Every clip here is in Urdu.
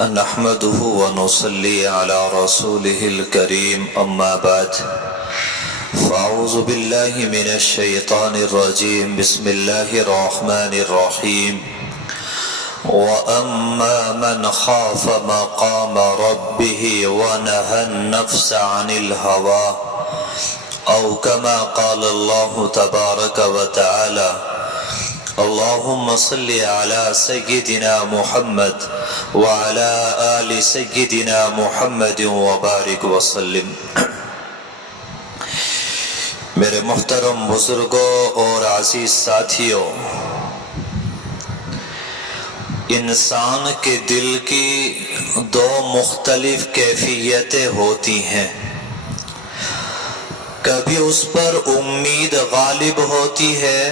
نحمده ونصلي على رسوله الكريم أما بعد فأعوذ بالله من الشيطان الرجيم بسم الله الرحمن الرحيم وأما من خاف مقام ربه ونهى النفس عن الهوى أو كما قال الله تبارك وتعالى اللهم صل على سيدنا محمد وعلى آل سيدنا محمد وبارك وسلم۔ میرے محترم بزرگوں اور عزیز ساتھیوں، انسان کے دل کی دو مختلف کیفیتیں ہوتی ہیں۔ کبھی اس پر امید غالب ہوتی ہے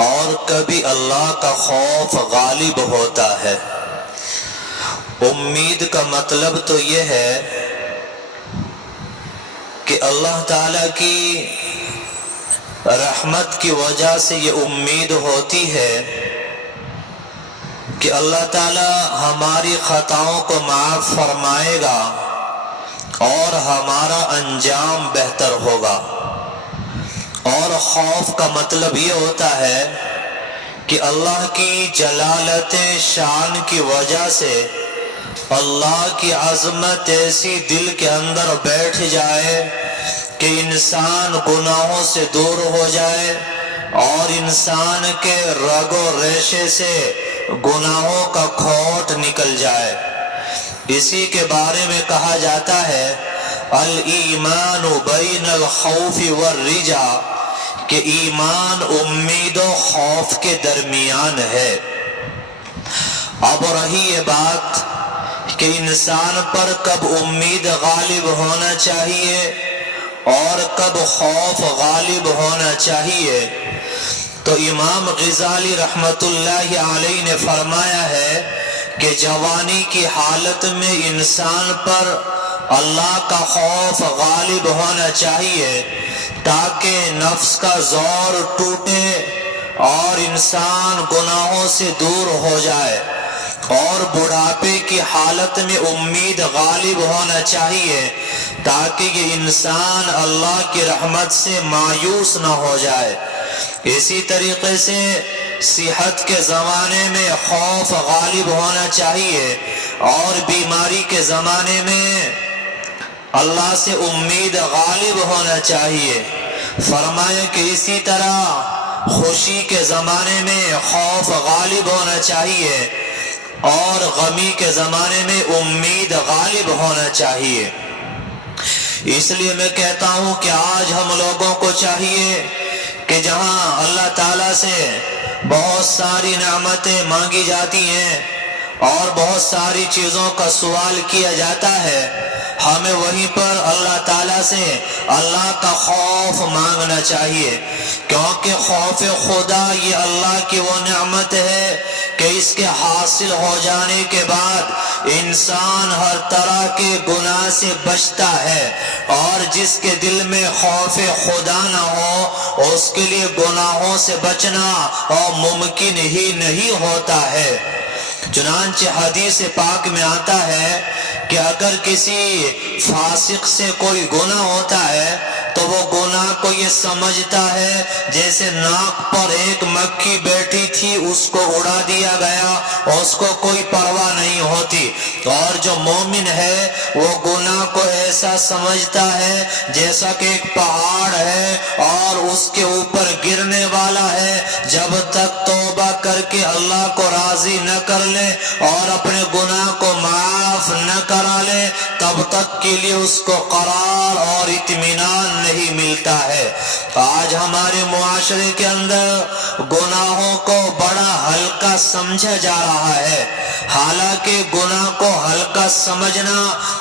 اور کبھی اللہ کا خوف غالب ہوتا ہے۔ امید کا مطلب تو یہ ہے کہ اللہ تعالیٰ کی رحمت کی وجہ سے یہ امید ہوتی ہے کہ اللہ تعالیٰ ہماری خطاؤں کو معاف فرمائے گا اور ہمارا انجام بہتر ہوگا۔ اور خوف کا مطلب یہ ہوتا ہے کہ اللہ کی جلالت شان کی وجہ سے اللہ کی عظمت ایسی دل کے اندر بیٹھ جائے کہ انسان گناہوں سے دور ہو جائے اور انسان کے رگ و ریشے سے گناہوں کا کھوٹ نکل جائے۔ اسی کے بارے میں کہا جاتا ہے الایمان بین الخوف والرجا، کہ ایمان امید و خوف کے درمیان ہے۔ اب رہی یہ بات کہ انسان پر کب امید غالب ہونا چاہیے اور کب خوف غالب ہونا چاہیے، تو امام غزالی رحمت اللہ علیہ نے فرمایا ہے کہ جوانی کی حالت میں انسان پر اللہ کا خوف غالب ہونا چاہیے تاکہ نفس کا زور ٹوٹے اور انسان گناہوں سے دور ہو جائے، اور بڑھاپے کی حالت میں امید غالب ہونا چاہیے تاکہ یہ انسان اللہ کی رحمت سے مایوس نہ ہو جائے۔ اسی طریقے سے صحت کے زمانے میں خوف غالب ہونا چاہیے اور بیماری کے زمانے میں اللہ سے امید غالب ہونا چاہیے۔ فرمایا کہ اسی طرح خوشی کے زمانے میں خوف غالب ہونا چاہیے اور غمی کے زمانے میں امید غالب ہونا چاہیے۔ اس لیے میں کہتا ہوں کہ آج ہم لوگوں کو چاہیے کہ جہاں اللہ تعالیٰ سے بہت ساری نعمتیں مانگی جاتی ہیں اور بہت ساری چیزوں کا سوال کیا جاتا ہے، ہمیں وہیں پر اللہ تعالیٰ سے اللہ کا خوف مانگنا چاہیے، کیونکہ خوف خدا یہ اللہ کی وہ نعمت ہے کہ اس کے حاصل ہو جانے کے بعد انسان ہر طرح کے گناہ سے بچتا ہے، اور جس کے دل میں خوف خدا نہ ہو اس کے لیے گناہوں سے بچنا اور ممکن ہی نہیں ہوتا ہے۔ چنانچہ حدیث پاک میں آتا ہے کہ اگر کسی فاسق سے کوئی گناہ ہوتا ہے تو وہ گناہ کو یہ سمجھتا ہے جیسے ناک پر ایک مکھی بیٹھی تھی، اس کو اڑا دیا گیا اور اس کو کوئی پرواہ نہیں ہوتی، اور جو مومن ہے وہ گناہ کو ایسا سمجھتا ہے جیسا کہ ایک پہاڑ ہے اور اس کے اوپر گرنے والا ہے، جب تک توبہ کر کے اللہ کو راضی نہ کر لے اور اپنے گناہ کو معاف نہ کرا لے تب تک کے لیے اس کو قرار اور اطمینان نہیں ملتا ہے۔ آج ہمارے معاشرے کے اندر گناہوں کو بڑا ہلکا سمجھا جا رہا ہے، حالانکہ گناہ کو ہلکا سمجھنا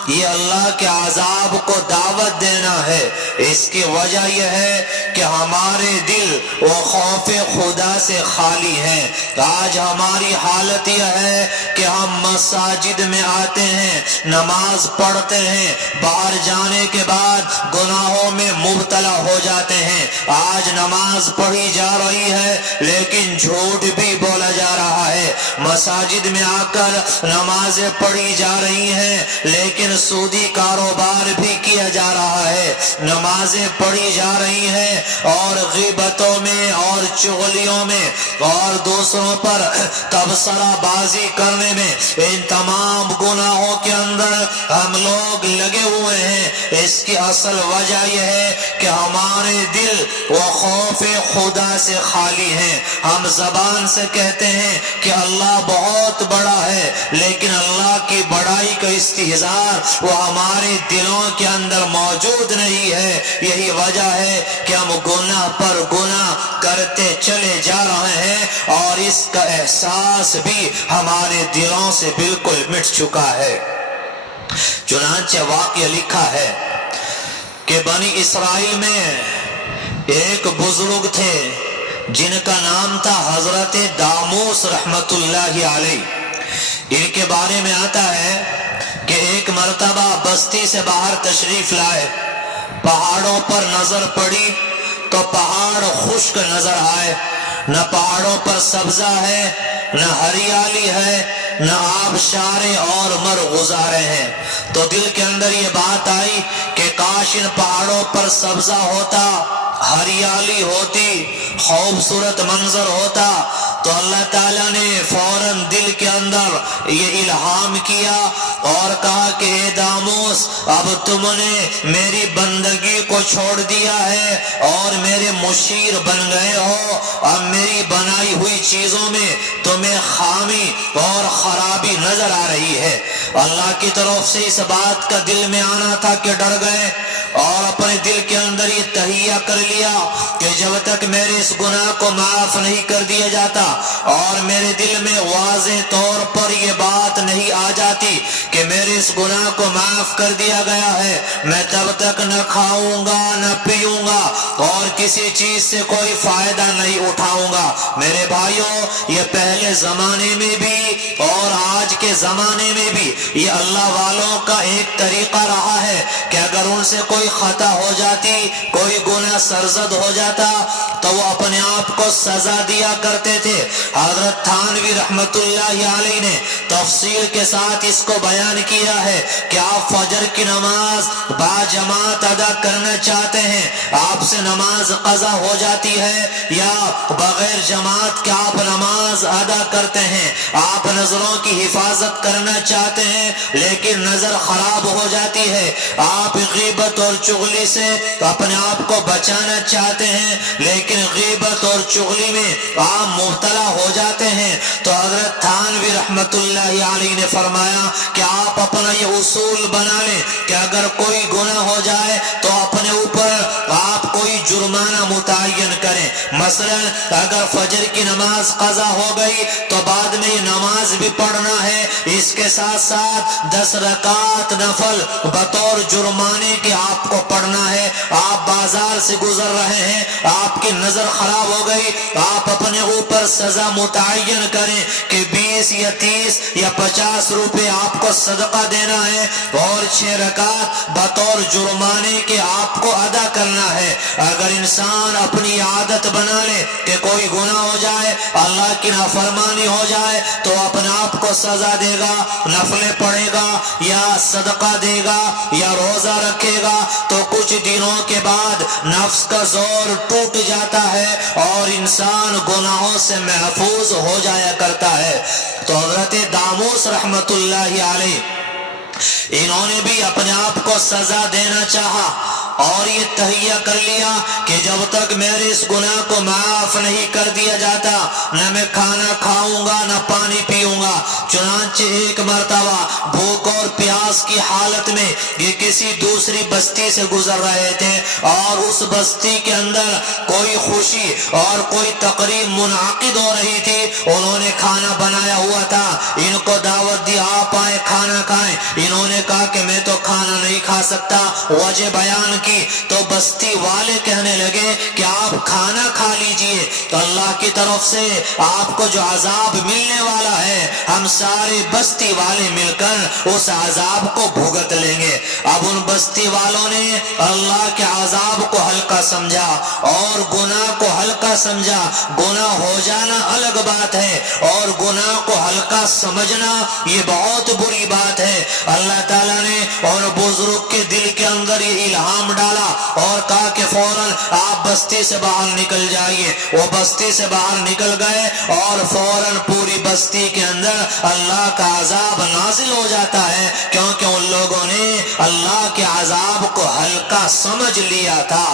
یہ اللہ کے عذاب کو دعوت دینا ہے۔ اس کی وجہ یہ ہے کہ ہمارے دل وہ خوف خدا سے خالی ہیں، آج ہماری حالت یہ ہے کہ ہم مساجد میں آتے ہیں، نماز پڑھتے ہیں، باہر جانے کے بعد گناہوں میں مبتلا ہو جاتے ہیں۔ آج نماز پڑھی جا رہی ہے لیکن جھوٹ بھی بولا جا رہا ہے، مساجد میں آ کر نمازیں پڑھی جا رہی ہیں لیکن سودی کاروبار بھی کیا جا رہا ہے، نمازیں پڑھی جا رہی ہیں اور غیبتوں میں اور چغلیوں میں اور دوسروں پر تبصرہ بازی کرنے میں، ان تمام گناہوں کے اندر ہم لوگ لگے ہوئے ہیں۔ اس کی اصل وجہ یہ ہے کہ ہمارے دل و خوف خدا سے خالی ہیں۔ ہم زبان سے کہتے ہیں کہ اللہ بہت بڑا ہے، لیکن اللہ کی بڑائی کا استحضار وہ ہمارے دلوں کے اندر موجود نہیں ہے۔ یہی وجہ ہے کہ ہم گناہ پر گناہ کرتے چلے جا رہے ہیں اور اس کا احساس بھی ہمارے دلوں سے بالکل مٹ چکا ہے۔ چنانچہ واقعہ لکھا ہے کہ بنی اسرائیل میں ایک بزرگ تھے جن کا نام تھا حضرت داموس رحمت اللہ علیہ۔ ان کے بارے میں آتا ہے کہ ایک مرتبہ بستی سے باہر تشریف لائے، پہاڑوں پر نظر پڑی تو پہاڑ خشک نظر آئے، نہ پہاڑوں پر سبزہ ہے، نہ ہریالی ہے، نہ آبشاریں اور مرغزاریں ہیں۔ تو دل کے اندر یہ بات آئی کہ کاش ان پہاڑوں پر سبزہ ہوتا، ہریالی ہوتی، خوبصورت منظر ہوتا۔ تو اللہ تعالیٰ نے فوراً دل کے اندر یہ الہام کیا اور کہا کہ اے داموس، اب تم نے میری بندگی کو چھوڑ دیا ہے اور میرے مشیر بن گئے ہو، اب میری بنائی ہوئی چیزوں میں تمہیں خامی اور خرابی نظر آ رہی ہے۔ اللہ کی طرف سے اس بات کا دل میں آنا تھا کہ ڈر گئے اور اپنے دل کے اندر یہ تہیہ کر لیا کہ جب تک میرے اس گناہ کو معاف نہیں کر دیا جاتا اور میرے دل میں واضح طور پر یہ بات نہیں آ جاتی کہ میرے اس گناہ کو معاف کر دیا گیا ہے، میں تب تک نہ کھاؤں گا نہ پیوں گا اور کسی چیز سے کوئی فائدہ نہیں اٹھاؤں گا۔ میرے بھائیوں، یہ پہلے زمانے میں بھی اور آج کے زمانے میں بھی یہ اللہ والوں کا ایک طریقہ رہا ہے کہ اگر ان سے کوئی خطا ہو جاتی، کوئی گناہ سرزد ہو جاتا تو وہ اپنے آپ کو سزا دیا کرتے تھے۔ حضرت تھانوی رحمت اللہ علیہ نے تفصیل کے ساتھ اس کو بیان کیا ہے کہ آپ فجر کی نماز با جماعت ادا کرنا چاہتے ہیں، آپ سے نماز قضا ہو جاتی ہے یا بغیر جماعت کے آپ نماز ادا کرتے ہیں، آپ نظروں کی حفاظت کرنا چاہتے ہیں لیکن نظر خراب ہو جاتی ہے، آپ غیبت اور چغلی سے اپنے آپ کو بچانا چاہتے ہیں لیکن غیبت اور چغلی میں آپ مبتلا ہو جاتے ہیں، تو حضرت تھانوی رحمت اللہ علیہ نے فرمایا کہ آپ اپنا یہ اصول بنا لیں کہ اگر کوئی گناہ ہو جائے تو اپنے اوپر آپ کوئی جرمانہ متعین کریں۔ مثلا اگر فجر کی نماز قضا ہو گئی تو بعد میں یہ نماز بھی پڑھنا ہے، اس کے ساتھ ساتھ 10 رکعت نفل بطور جرمانے کے آپ کو پڑھنا ہے۔ آپ بازار سے گزر رہے ہیں، آپ کی نظر خراب ہو گئی، آپ اپنے اوپر سزا متعین کریں کہ 20 یا 30 یا 50 روپے آپ کو صدقہ دینا ہے اور 6 رکعت بطور جرمانے کے آپ کو ادا کرنا ہے۔ اگر انسان اپنی عادت بنا لے کہ کوئی گناہ ہو جائے، اللہ کی نافرمانی ہو جائے تو اپنے آپ کو سزا دے گا، نفلیں پڑھے گا یا صدقہ دے گا یا روزہ رکھے گا، تو کچھ دنوں کے بعد نفس کا زور ٹوٹ جاتا ہے اور انسان گناہوں سے محفوظ ہو جایا کرتا ہے۔ تو حضرت داموس رحمت اللہ علیہ انہوں نے بھی اپنے آپ کو سزا دینا چاہا اور یہ تہیہ کر لیا کہ جب تک میرے اس گناہ کو معاف نہیں کر دیا جاتا نہ میں کھانا کھاؤں گا نہ پانی پیوں گا۔ چنانچہ ایک مرتبہ بھوک اور پیاس کی حالت میں یہ کسی دوسری بستی سے گزر رہے تھے اور اس بستی کے اندر کوئی خوشی اور کوئی تقریب منعقد ہو رہی تھی، انہوں نے کھانا بنایا ہوا تھا، ان کو دعوت دی آپ آئے کھانا کھائیں، انہوں نے کہا کہ میں تو کھانا نہیں کھا سکتا، وجہ بیان کی تو بستی والے کہنے لگے کہ آپ کھانا کھا لیجئے، تو اللہ کی طرف سے آپ کو جو عذاب ملنے والا ہے ہم سارے بستی والے مل کر اس عذاب کو بھگت لیں گے۔ اب ان بستی والوں نے اللہ کے عذاب کو ہلکا سمجھا اور گناہ کو ہلکا سمجھا۔ گناہ ہو جانا الگ بات ہے اور گناہ کو ہلکا سمجھنا یہ بہت بری بات ہے۔ اللہ تعالیٰ نے ان بزرگ کے دل کے اندر یہ الہام ڈالا اور کہا کہ فوراً آپ بستی سے باہر نکل جائیے۔ وہ بستی سے باہر نکل گئے اور فوراً پوری بستی کے اندر اللہ کا عذاب نازل ہو جاتا ہے، کیونکہ ان لوگوں نے اللہ کے عذاب کو ہلکا سمجھ لیا تھا۔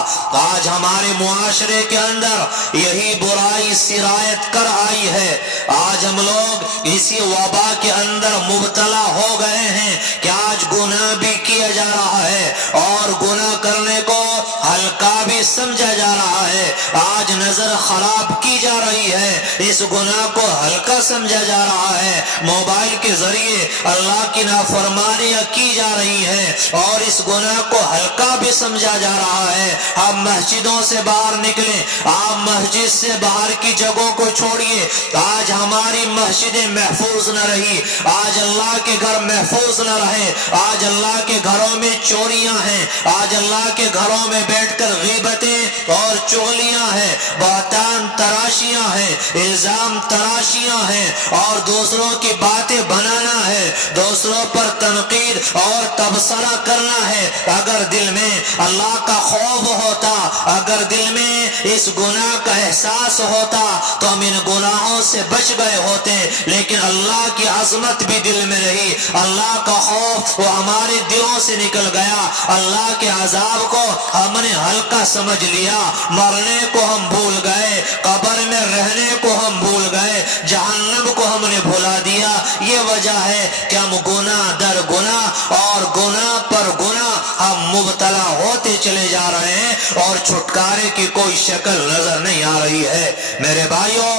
آج ہمارے معاشرے کے اندر یہی برائی سرایت کر آئی ہے۔ آج ہم لوگ اسی وبا کے اندر مبتلا ہو گئے ہیں کہ آج گناہ بھی کیا جا رہا ہے اور گناہ کرنے کو ہلکا بھی سمجھا جا رہا ہے۔ آج نظر خراب کی جا رہی ہے، اس گناہ کو ہلکا سمجھا جا رہا ہے۔ موبائل کے ذریعے اللہ کی نافرمانیاں کی جا رہی ہیں اور اس گناہ کو ہلکا بھی سمجھا جا رہا ہے۔ ہم مسجدوں سے باہر نکلیں، آپ مسجد سے باہر کی جگہوں کو چھوڑیے۔ آج ہماری مسجدیں محفوظ نہ رہی، آج اللہ کے گھر محفوظ نہ رہے۔ آج اللہ کے گھروں میں چوریاں ہیں، آج اللہ کے گھروں میں بیٹھ کر غیبتیں اور چغلیاں ہیں، بہتان تراشیاں ہیں، الزام تراشیاں ہیں اور دوسروں کی باتیں بنانا ہے، دوسروں پر تنقید اور تبصرہ کرنا ہے۔ اگر دل میں اللہ کا خوف ہوتا، اگر دل میں اس گناہ کا احساس ہوتا تو ہم ان گناہوں سے بچ گئے ہوتے، لیکن اللہ کی عظمت بھی دل میں رہی، اللہ کا خوف وہ ہمارے دلوں سے نکل گیا۔ اللہ کے عذاب کو ہم نے ہلکا سمجھ لیا، مرنے کو ہم بھول گئے، قبر میں رہنے کو ہم بھول گئے، جہنم کو ہم نے بھلا دیا۔ یہ وجہ ہے کہ ہم گناہ در گناہ اور گناہ پر گناہ ہم مبتلا ہوتے چلے جا رہے ہیں اور چھٹکارے کی کوئی شکل نظر نہیں آ رہی ہے۔ میرے بھائیوں،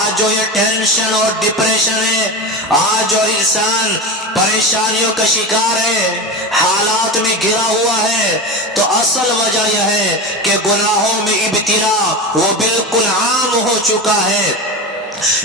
آج جو یہ ٹینشن اور ڈپریشن ہے، آج جو انسان پریشانیوں کا شکار ہے، حالات میں گرا ہوا ہے، تو اصل وجہ یہ ہے کہ گناہوں میں ابتلا وہ بالکل عام ہو چکا ہے۔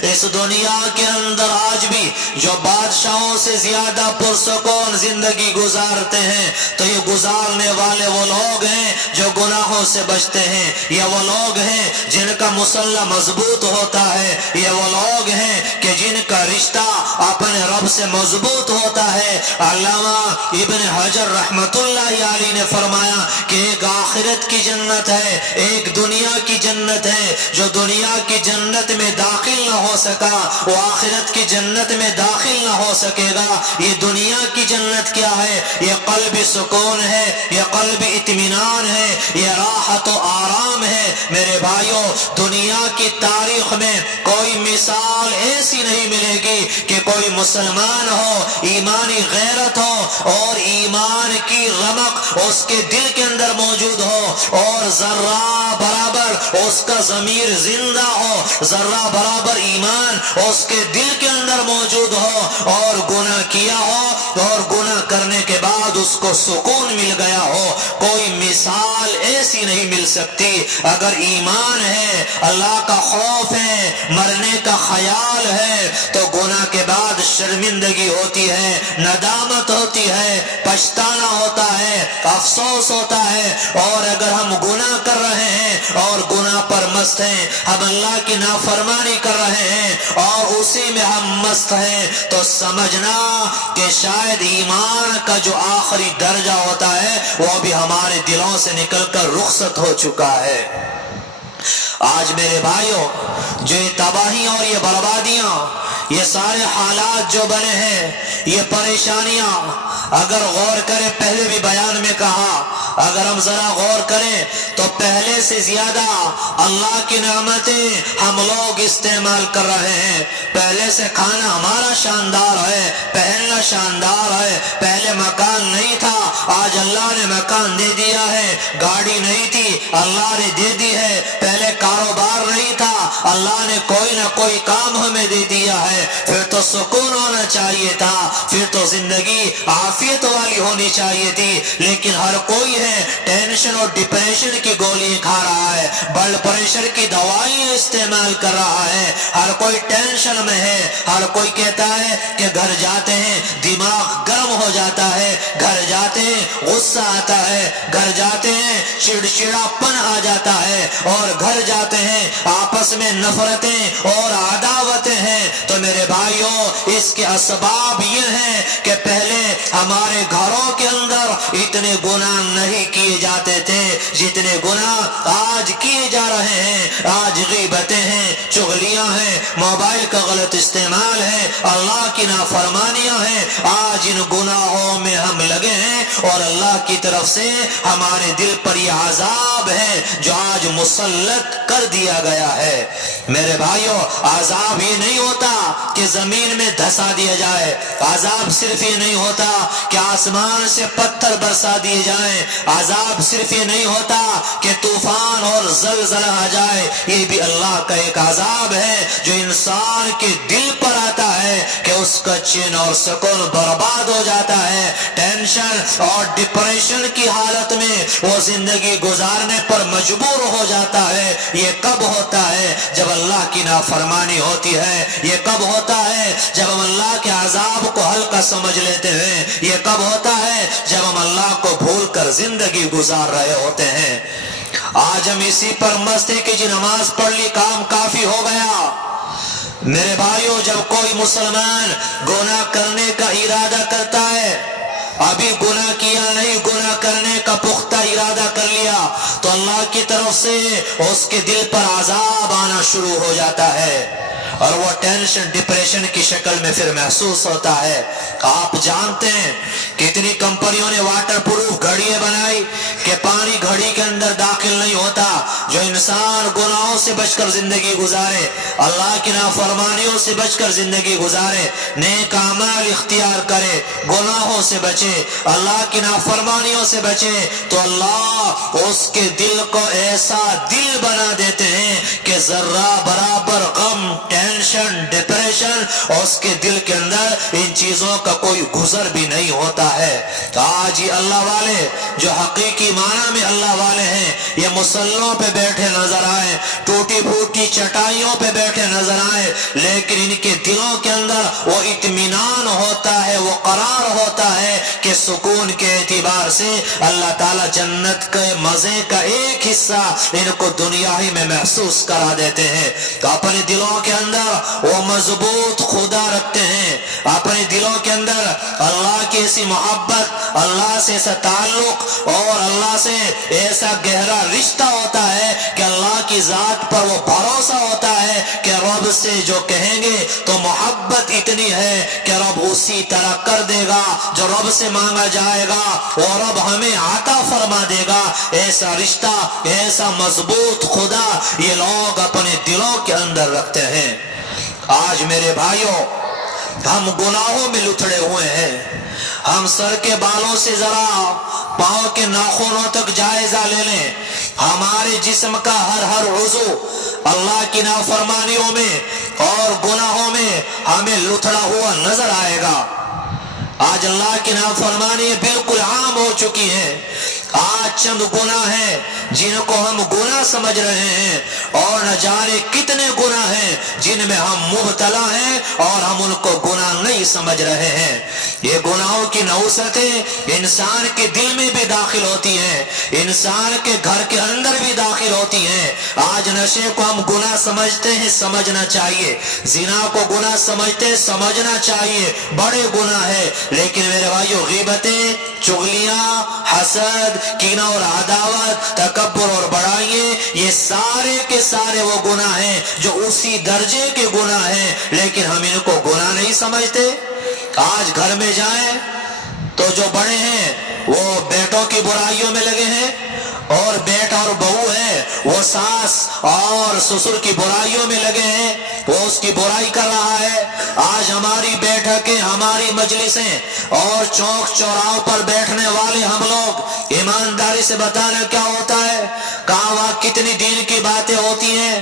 اس دنیا کے اندر آج بھی جو بادشاہوں سے زیادہ پرسکون زندگی گزارتے ہیں تو یہ گزارنے والے وہ لوگ ہیں جو گناہوں سے بچتے ہیں، یہ وہ لوگ ہیں جن کا مسلح مضبوط ہوتا ہے، یہ وہ لوگ ہیں کہ جن کا رشتہ اپنے رب سے مضبوط ہوتا ہے۔ علامہ ابن حجر رحمت اللہ علیہ نے فرمایا کہ ایک آخرت کی جنت ہے، ایک دنیا کی جنت ہے۔ جو دنیا کی جنت میں داخل نہ ہو سکا وہ آخرت کی جنت میں داخل نہ ہو سکے گا۔ یہ دنیا کی جنت کیا ہے؟ یہ قلبی سکون ہے، یہ قلبی اطمینان ہے، یہ راحت و آرام ہے۔ میرے بھائیوں، دنیا کی تاریخ میں کوئی مثال ایسی نہیں ملے گی کہ کوئی مسلمان ہو، ایمانی غیرت ہو اور ایمان کی رمق اس کے دل کے اندر موجود ہو اور ذرہ برابر اس کا ضمیر زندہ ہو، ذرہ برابر ایمان اس کے دل کے اندر موجود ہو اور گناہ کیا ہو اور گناہ کرنے کے بعد اس کو سکون مل گیا ہو۔ کوئی مثال ایسی نہیں مل سکتی۔ اگر ایمان ہے، اللہ کا خوف ہے، مرنے کا خیال ہے تو گناہ کے بعد شرمندگی ہوتی ہے، ندامت ہوتی ہے، پچھتانا ہوتا ہے، افسوس ہوتا ہے۔ اور اگر ہم گناہ کر رہے ہیں اور گناہ پر مست ہیں، ہم اللہ کی نافرمانی کر رہے ہیں اور اسی میں ہم مست ہیں، تو سمجھنا کہ شاید ایمان کا جو آخری درجہ ہوتا ہے وہ بھی ہمارے دلوں سے نکل کر رخصت ہو چکا ہے۔ آج میرے بھائیوں، جو یہ تباہی اور یہ بربادیاں، یہ سارے حالات جو بنے ہیں، یہ پریشانیاں، اگر غور کریں، پہلے بھی بیان میں کہا، اگر ہم ذرا غور کریں تو پہلے سے زیادہ اللہ کی نعمتیں ہم لوگ استعمال کر رہے ہیں۔ پہلے سے کھانا ہمارا شاندار ہے، پہننا شاندار ہے۔ پہلے مکان نہیں تھا، آج اللہ نے مکان دے دیا ہے۔ گاڑی نہیں تھی، اللہ نے دے دی ہے۔ پہلے کاروبار نہیں تھا، اللہ نے کوئی نہ کوئی کام ہمیں دے دیا ہے، پھر تو سکون ہونا چاہیے تھا، پھر تو زندگی عافیت والی ہونی چاہیے تھی، لیکن ہر کوئی ہے ٹینشن اور ڈپریشن کی گولی کھا رہا ہے، بلڈ پریشر کی دوائیں استعمال کر رہا ہے، ہر کوئی ٹینشن میں ہے، ہر کوئی کہتا ہے کہ گھر جاتے ہیں دماغ گرم ہو جاتا ہے، گھر جاتے ہیں غصہ آتا ہے، گھر جاتے ہیں چڑچڑا پن آ جاتا ہے، اور گھر جاتے ہیں آپس میں نفرتیں اور عداوتیں ہیں۔ تو میرے بھائیوں، اس کے اسباب یہ ہیں کہ پہلے ہمارے گھروں کے اندر اتنے گناہ نہیں کیے جاتے تھے جتنے گناہ آج کیے جا رہے ہیں۔ آج غیبتیں ہیں، چغلیاں ہیں، موبائل کا غلط استعمال ہے، اللہ کی نافرمانیاں ہیں، آج ان گناہوں میں ہم لگے ہیں، اور اللہ کی طرف سے ہمارے دل پر یہ عذاب ہے جو آج مسلط کر دیا گیا ہے۔ میرے بھائیوں، عذاب یہ نہیں ہوتا کہ زمین میں دھسا دیا جائے، عذاب صرف یہ نہیں ہوتا کہ آسمان سے پتھر برسا دیے جائیں، عذاب صرف یہ نہیں ہوتا کہ طوفان اور زلزلہ آ جائے، یہ بھی اللہ کا ایک عذاب ہے جو انسان کے دل پر آتا ہے کہ اس کا چین اور سکون برباد ہو جاتا ہے، ٹینشن اور ڈپریشن کی حالت میں وہ زندگی گزارنے پر مجبور ہو جاتا ہے۔ یہ کب ہوتا ہے؟ جب اللہ کی نافرمانی ہوتی ہے۔ یہ کب ہوتا ہے؟ جب ہم اللہ کے عذاب کو ہلکا سمجھ لیتے ہیں۔ یہ کب ہوتا ہے؟ جب ہم اللہ کو بھول کر زندگی گزار رہے ہوتے ہیں۔ آج ہم اسی پر مست ہیں کہ جی نماز پڑھ لی، کام کافی ہو گیا۔ میرے بھائیوں، جب کوئی مسلمان گناہ کرنے کا ارادہ کرتا ہے، ابھی گناہ کیا نہیں، گناہ کرنے کا پختہ ارادہ کر لیا، تو اللہ کی طرف سے اس کے دل پر عذاب آنا شروع ہو جاتا ہے، اور وہ ٹینشن ڈپریشن کی شکل میں پھر محسوس ہوتا ہے۔ آپ جانتے ہیں کتنی کمپنیوں نے واٹر پروف گھڑیاں بنائی کہ پانی گھڑی کے اندر داخل نہیں ہوتا۔ جو انسان گناہوں سے بچ کر زندگی گزارے، اللہ کی نافرمانیوں سے بچ کر زندگی گزارے، نیک اعمال اختیار کرے، گناہوں سے بچے، اللہ کی نافرمانیوں سے بچے، تو اللہ اس کے دل کو ایسا دل بنا دیتے ہیں کہ ذرہ برابر غم، ٹینشن، ڈپریشن اس کے دل کے اندر ان چیزوں کا کوئی گزر بھی نہیں ہوتا ہے۔ تو آج یہ اللہ والے جو حقیقی معنی میں اللہ والے ہیں، یہ مسلوں پہ بیٹھے نظر آئے، ٹوٹی پھوٹی چٹائیوں پہ بیٹھے نظر آئے، لیکن ان کے دلوں کے اندر وہ اطمینان ہوتا ہے، وہ قرار ہوتا ہے کہ سکون کے اعتبار سے اللہ تعالیٰ جنت کے مزے کا ایک حصہ ان کو دنیا ہی میں محسوس کرا دیتے ہیں۔ تو اپنے دلوں کے اندر وہ مضبوط خدا رکھتے ہیں، اپنے دلوں کے اندر اللہ کی ایسی محبت، اللہ سے ایسا تعلق اور اللہ سے ایسا گہرا رشتہ ہوتا ہے کہ اللہ کی ذات پر وہ بھروسہ ہوتا ہے کہ رب سے جو کہیں گے تو محبت اتنی ہے کہ رب اسی طرح کر دے گا، جو رب سے مانگا جائے گا وہ رب ہمیں عطا فرما دے گا۔ ایسا رشتہ، ایسا مضبوط خدا یہ لوگ اپنے دلوں کے اندر رکھتے ہیں۔ آج میرے بھائیوں، ہم گناہوں میں لتڑے ہوئے ہیں۔ ہم سر کے بالوں سے ذرا پاؤں کے ناخنوں تک جائزہ لے لیں، ہمارے جسم کا ہر عضو اللہ کی نافرمانیوں میں اور گناہوں میں ہمیں لتڑا ہوا نظر آئے گا۔ آج اللہ کی نافرمانی بالکل عام ہو چکی ہے۔ آج چند گناہ ہیں جن کو ہم گناہ سمجھ رہے ہیں، اور نہ جانے کتنے گناہ ہیں جن میں ہم مبتلا ہیں اور ہم ان کو گناہ نہیں سمجھ رہے ہیں۔ یہ گناہوں کی نوسطیں انسان کے دل میں بھی داخل ہوتی ہیں، انسان کے گھر کے اندر بھی داخل ہوتی ہیں۔ آج نشے کو ہم گناہ سمجھتے ہیں، سمجھنا چاہیے، زنا کو گناہ سمجھتے، سمجھنا چاہیے، بڑے گناہ ہے۔ لیکن میرے بھائیو، غیبتیں، چغلیاں، حسد، کینہ اور عداوت، تکبر اور بڑائییں، یہ سارے کے سارے وہ گناہ ہیں جو اسی درجے کے گناہ ہیں، لیکن ہم ان کو گناہ نہیں سمجھتے۔ آج گھر میں جائیں تو جو بڑے ہیں وہ بیٹوں کی برائیوں میں لگے ہیں، اور بیٹا اور بہو ہے وہ ساس اور سسر کی برائیوں میں لگے ہیں، وہ اس کی برائی کر رہا ہے۔ آج ہماری بیٹھکیں، ہماری مجلسیں اور چوک چوراہوں پر بیٹھنے والے ہم لوگ ایمانداری سے بتانا کیا ہوتا ہے، کہاں وہاں کتنی دین کی باتیں ہوتی ہیں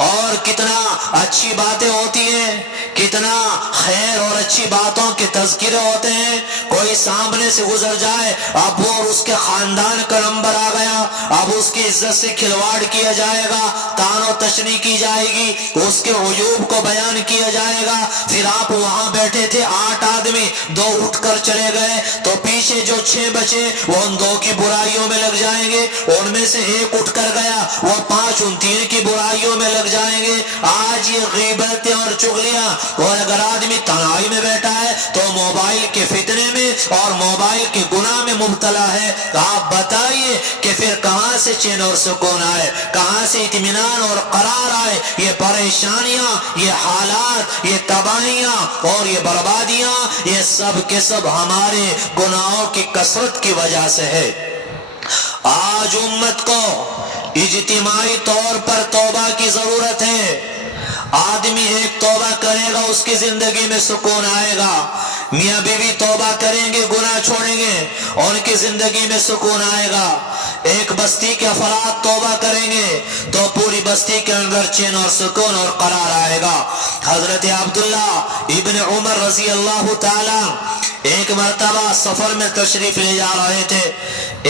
اور کتنا اچھی باتیں ہوتی ہیں، کتنا خیر اور اچھی باتوں کے تذکرے ہوتے ہیں۔ کوئی سامنے سے گزر جائے، اب وہ اور اس کے خاندان کا نمبر آ گیا، اب اس کی عزت سے کھلواڑ کیا جائے گا، تان و تشنیع کی جائے گی، اس کے عیوب کو بیان کیا جائے گا۔ پھر آپ وہاں بیٹھے تھے 8 آدمی، 2 اٹھ کر چلے گئے تو پیچھے جو 6 بچے وہ ان 2 کی برائیوں میں لگ جائیں گے، ان میں سے ایک اٹھ کر گیا، وہ 5 ان 3 کی برائیوں میں لگ جائیں گے۔ آج یہ غیبتیں اور چغلیاں، اور اگر آدمی تنہائی میں بیٹھا ہے تو موبائل کے فتنے میں اور موبائل کے گناہ میں مبتلا ہے۔ آپ بتائیے کہ پھر کہاں سے چین اور سکون آئے، کہاں سے اطمینان اور قرار آئے؟ یہ پریشانیاں، یہ حالات، یہ تباہیاں اور یہ بربادیاں، یہ سب کے سب ہمارے گناہوں کی کثرت کی وجہ سے ہے۔ آج امت کو اجتماعی طور پر توبہ کی ضرورت ہے۔ آدمی ایک توبہ کرے گا، اس کی زندگی میں سکون آئے گا۔ میاں بیوی توبہ کریں گے، گناہ چھوڑیں گے، ان کی زندگی میں سکون آئے گا۔ ایک بستی کے افراد توبہ کریں گے تو پوری بستی کے اندر چین اور سکون اور قرار آئے گا۔ حضرت عبداللہ ابن عمر رضی اللہ تعالی ایک مرتبہ سفر میں تشریف لے جا رہے تھے،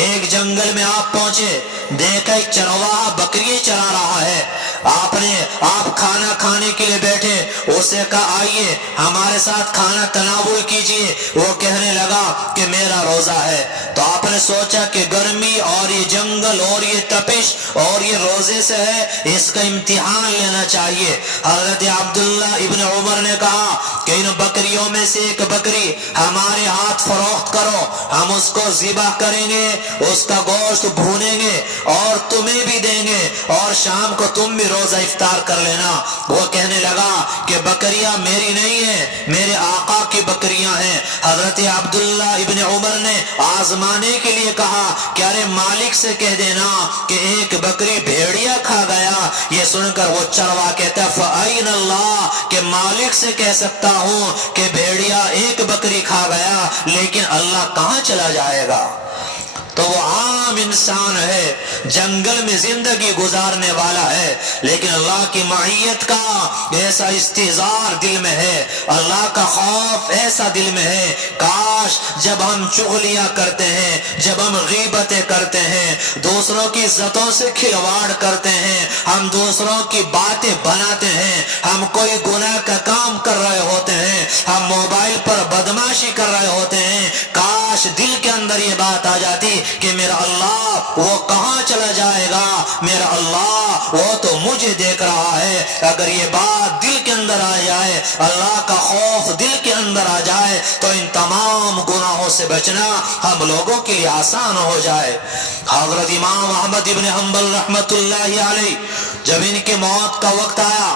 ایک جنگل میں آپ پہنچے، دیکھا ایک چرواہا بکری چرا رہا ہے۔ آپ کھانا کھانے کے لیے بیٹھے، اسے کہا آئیے ہمارے ساتھ کھانا تناول کیجئے۔ وہ کہنے لگا کہ میرا روزہ ہے۔ تو آپ نے سوچا کہ گرمی اور یہ جنگل اور یہ تپش اور یہ روزے سے ہے، اس کا امتحان لینا چاہیے۔ حضرت عبداللہ ابن عمر نے کہا کہ ان بکریوں میں سے ایک بکری ہمارے ہاتھ فروخت کرو، ہم اس کو ذبح کریں گے، اس کا گوشت بھونیں گے اور تمہیں بھی دیں گے، اور شام کو تم بھی روزہ افطار کر لینا۔ وہ کہنے لگا کہ بکریاں میری نہیں ہیں، میرے آقا کی بکریاں ہیں۔ حضرت عبداللہ ابن عمر نے آزمانے کے لیے کہا کہ ارے مالک سے کہہ دینا کہ ایک بکری بھیڑیا کھا گیا۔ یہ سن کر وہ چروا کہتا ہے فَأَيْنَ اللَّهُ، کہ مالک سے کہہ سکتا ہوں کہ بھیڑیا ایک بکری کھا گیا، لیکن اللہ کہاں چلا جائے گا؟ تو وہ عام انسان ہے، جنگل میں زندگی گزارنے والا ہے، لیکن اللہ کی معیت کا ایسا استحضار دل میں ہے، اللہ کا خوف ایسا دل میں ہے۔ کاش جب ہم چغلیاں کرتے ہیں، جب ہم غیبتیں کرتے ہیں، دوسروں کی عزتوں سے کھلواڑ کرتے ہیں، ہم دوسروں کی باتیں بناتے ہیں، ہم کوئی گناہ کا کام کر رہے ہوتے ہیں، ہم موبائل پر بدماشی کر رہے ہوتے ہیں، کاش دل کے اندر یہ بات آ جاتی کہ میرا اللہ وہ کہاں چلا جائے گا، میرا اللہ وہ تو مجھے دیکھ رہا ہے۔ اگر یہ بات دل کے اندر آ جائے، اللہ کا خوف دل کے اندر آ جائے، تو ان تمام گناہوں سے بچنا ہم لوگوں کے لیے آسان ہو جائے۔ حضرت امام احمد ابن حنبل رحمت اللہ علیہ جب ان کی موت کا وقت آیا،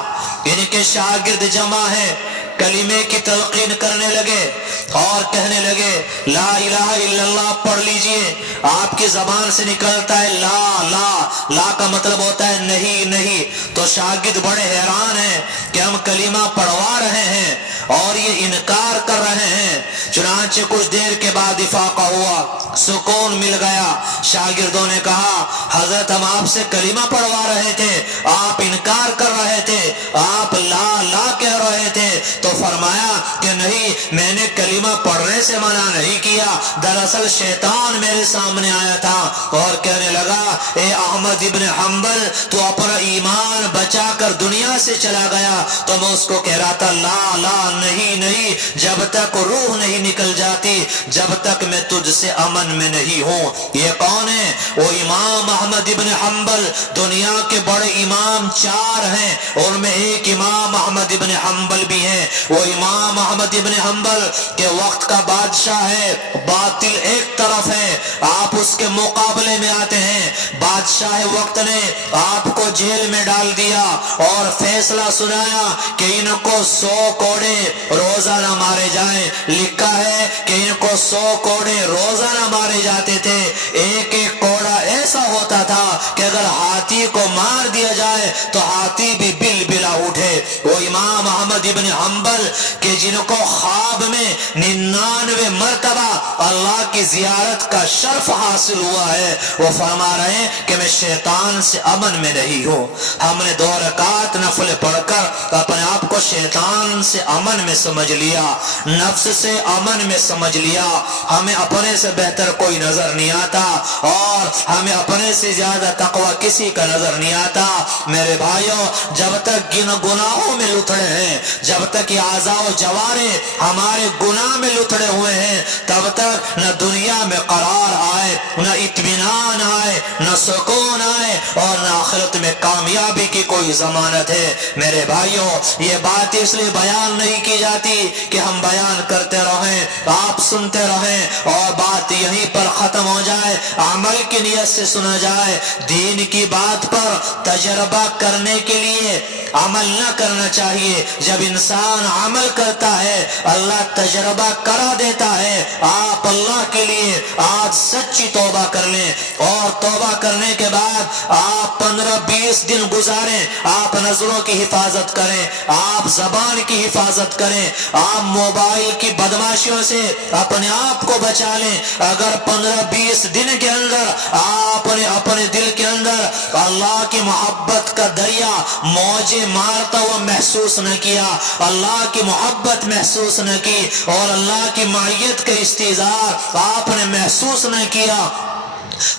ان کے شاگرد جمع ہیں، کلمے کی تلقین کرنے لگے اور کہنے لگے لا الہ الا اللہ پڑھ لیجئے۔ آپ کی زبان سے نکلتا ہے لا لا، لا کا مطلب ہوتا ہے نہیں نہیں۔ تو شاگرد بڑے حیران ہیں کہ ہم کلمہ پڑھوا رہے ہیں اور یہ انکار کر رہے ہیں۔ چنانچہ کچھ دیر کے بعد افاقہ ہوا، سکون مل گیا۔ شاگردوں نے کہا حضرت ہم آپ سے کلمہ پڑھوا رہے تھے، آپ انکار کر رہے تھے، آپ لا لا کہہ رہے تھے۔ تو فرمایا کہ نہیں، میں نے کلمہ پڑھنے سے منع نہیں کیا، دراصل شیطان میرے سامنے آیا تھا اور کہنے لگا اے احمد ابن حنبل تو اپنا ایمان بچا کر دنیا سے چلا گیا۔ تو میں اس کو کہہ رہا تھا لا لا نہیں نہیں، جب تک روح نہیں نکل جاتی، جب تک میں تجھ سے امن میں نہیں ہوں۔ یہ کون ہے؟ وہ امام احمد ابن حنبل، دنیا کے بڑے امام 4 ہیں، ان میں ایک امام احمد ابن حنبل بھی ہیں۔ وہ امام احمد ابن حنبل کے وقت کا بادشاہ ہے، باطل ایک طرف ہے، آپ اس کے مقابلے میں آتے ہیں۔ بادشاہ وقت نے آپ کو جیل میں ڈال دیا اور فیصلہ سنایا کہ ان کو 100 کوڑے روزانہ مارے جائیں۔ لکھا ہے کہ ان کو 100 کوڑے روزانہ مارے جاتے تھے۔ ایک ایک کوڑا ایسا ہوتا تھا کہ اگر ہاتھی کو مار دیا جائے تو ہاتھی بھی بل بلا اٹھے۔ وہ امام احمد ابن حنبل کہ جن کو خواب میں 99 مرتبہ اللہ کی زیارت کا شرف حاصل ہوا ہے، وہ فرما رہے ہیں کہ میں شیطان سے امن میں نہیں ہوں۔ ہم نے 2 رکعت نفل پڑھ کر اپنے آپ کو شیطان سے امن میں سمجھ لیا، نفس سے امن میں سمجھ لیا۔ ہمیں اپنے سے بہتر کوئی نظر نہیں آتا اور ہمیں اپنے سے زیادہ تقوی کسی کا نظر نہیں آتا۔ میرے بھائیوں، جب تک گناہوں میں لتڑے ہیں، جب تک یہ اعضاء و جوارح ہمارے گناہ میں لتڑے ہوئے ہیں، تب تک نہ دنیا میں قرار آئے، نہ اطمینان آئے، نہ سکون آئے اور نہ آخرت میں کامیابی کی کوئی ضمانت ہے۔ میرے بھائیوں، یہ بات اس لیے بیان نہیں کی جاتی کہ ہم بیان کرتے رہیں، آپ سنتے رہیں اور بات یہیں پر ختم ہو جائے، عمل کی نیت سے سنا جائے۔ دین کی بات پر تجربہ کرنے کے لیے عمل نہ کرنا چاہیے۔ جب انسان عمل کرتا ہے اللہ تجربہ کرا دیتا ہے۔ آپ اللہ کے لیے آج سچی توبہ کر لیں اور توبہ کرنے کے بعد آپ 15-20 دن گزاریں، آپ نظروں کی حفاظت کریں، آپ زبان کی حفاظت کریں، آپ موبائل کی بدماشیوں سے اپنے آپ کو بچا لیں۔ اگر 15-20 دن کے اندر آپ نے اپنے دل کے اندر اللہ کی محبت کا دریا موجیں مارتا ہوا محسوس نہ کیا، اللہ کی محبت محسوس نہ کی اور اللہ کی معیت کا استحضار آپ نے محسوس نہ کیا،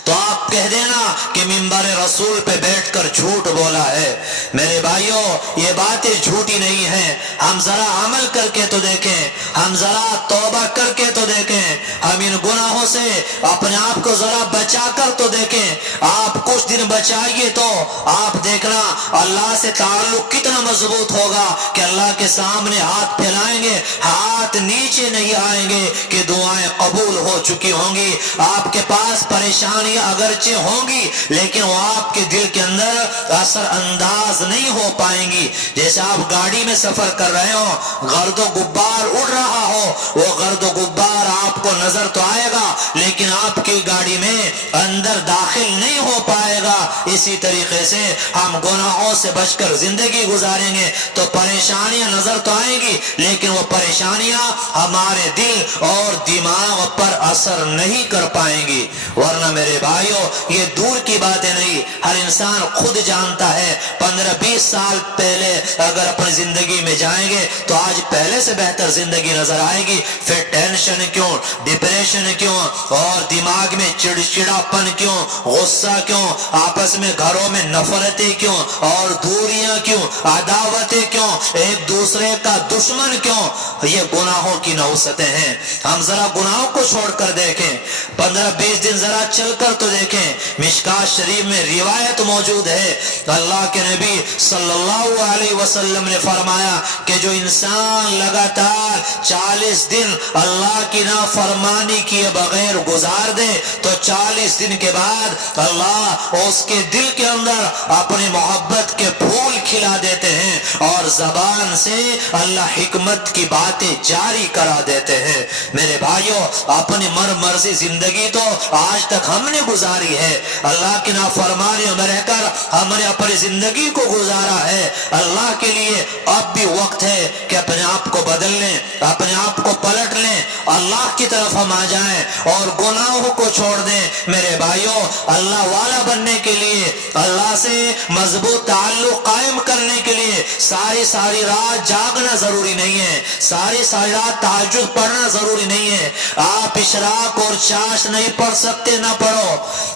تو آپ کہہ دینا کہ منبر رسول پہ بیٹھ کر جھوٹ بولا ہے۔ میرے بھائیوں، یہ باتیں جھوٹی نہیں ہیں۔ ہم ذرا عمل کر کے تو دیکھیں، ہم ذرا توبہ کر کے تو دیکھیں، ہم ان گناہوں سے اپنے آپ کو ذرا بچا کر تو دیکھیں۔ آپ کچھ دن بچائیے تو آپ دیکھنا اللہ سے تعلق کتنا مضبوط ہوگا کہ اللہ کے سامنے ہاتھ پھیلائیں گے، ہاتھ نیچے نہیں آئیں گے کہ دعائیں قبول ہو چکی ہوں گی۔ آپ کے پاس پریشانیاں اگرچہ ہوں گی لیکن وہ آپ کے دل کے اندر اثر انداز نہیں ہو پائیں گی۔ جیسے آپ گاڑی میں سفر کر رہے ہو، گرد و غبار اڑ رہا ہو، وہ گرد و غبار آپ کو نظر تو آئے گا لیکن آپ کی گاڑی میں اندر داخل نہیں ہو پائے گا۔ اسی طریقے سے ہم گناہوں سے بچ کر زندگی گزاریں گے تو پریشانیاں نظر تو آئیں گی لیکن وہ پریشانیاں ہمارے دل اور دماغ پر اثر نہیں کر پائیں گی۔ ورنہ میرے بھائیوں، یہ دور کی باتیں نہیں، ہر انسان خود جانتا ہے۔ 15-20 سال پہلے اگر اپنی زندگی میں جائیں گے تو آج پہلے سے بہتر زندگی نظر آئے گی۔ پھر ٹینشن کیوں، ڈپریشن کیوں اور دماغ میں چڑچڑاپن کیوں، غصہ کیوں، آپس میں گھروں میں نفرتیں کیوں اور دوریاں کیوں، عداوتیں کیوں، ایک دوسرے کا دشمن کیوں؟ یہ گناہوں کی نوستیں ہیں۔ ہم ذرا گناہوں کو چھوڑ کر دیکھیں، 15-20 دن ذرا چل کر تو دیکھیں۔ مشکات شریف میں روایت موجود ہے، اللہ کے نبی صلی اللہ علیہ وسلم نے فرمایا کہ جو انسان لگاتار 40 دن اللہ کی نافرمانی کیے بغیر گزار دے تو 40 دن کے بعد اللہ اس کے دل کے اندر اپنی محبت کے پھول کھلا دیتے ہیں اور زبان سے اللہ حکمت کی باتیں جاری کرا دیتے ہیں۔ میرے بھائیوں، اپنی مرضی زندگی تو آج تک ہم نے گزاری ہے، اللہ کی نافرمانیوں میں رہ کر ہم نے اپنی زندگی کو گزارا ہے۔ اللہ کے لیے اب بھی وقت ہے کہ اپنے آپ کو بدل لیں، اپنے آپ کو پلٹ لیں، اللہ کی طرف ہم آ جائیں اور گناہوں کو چھوڑ دیں۔ میرے بھائیوں، اللہ والا بننے کے لیے، اللہ سے مضبوط تعلق قائم کرنے کے لیے ساری رات جاگنا ضروری نہیں ہے، ساری رات تہجد پڑھنا ضروری نہیں ہے۔ آپ اشراق اور چاش نہیں پڑھ سکتے، نہ پڑھو،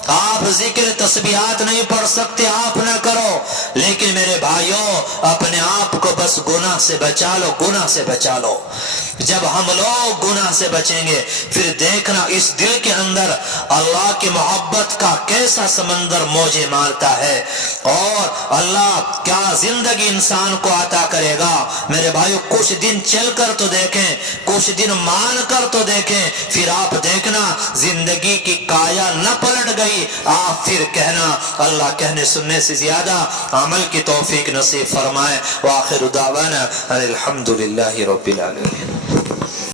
آپ ذکر تسبیحات نہیں پڑھ سکتے، آپ نہ کرو، لیکن میرے بھائیوں اپنے آپ کو بس گناہ سے بچا لو، گناہ سے بچا لو۔ جب ہم لوگ گناہ سے بچیں گے پھر دیکھنا اس دل کے اندر اللہ کی محبت کا کیسا سمندر موجیں مارتا ہے اور اللہ کیا زندگی انسان کو عطا کرے گا۔ میرے بھائیو، کچھ دن چل کر تو دیکھیں، کچھ دن مان کر تو دیکھیں، پھر آپ دیکھنا زندگی کی کایا نہ پلٹ گئی، آپ پھر کہنا اللہ کہنے سننے سے زیادہ عمل کی توفیق نصیب فرمائے۔ وآخر دعوانا الحمدللہ رب العالمین۔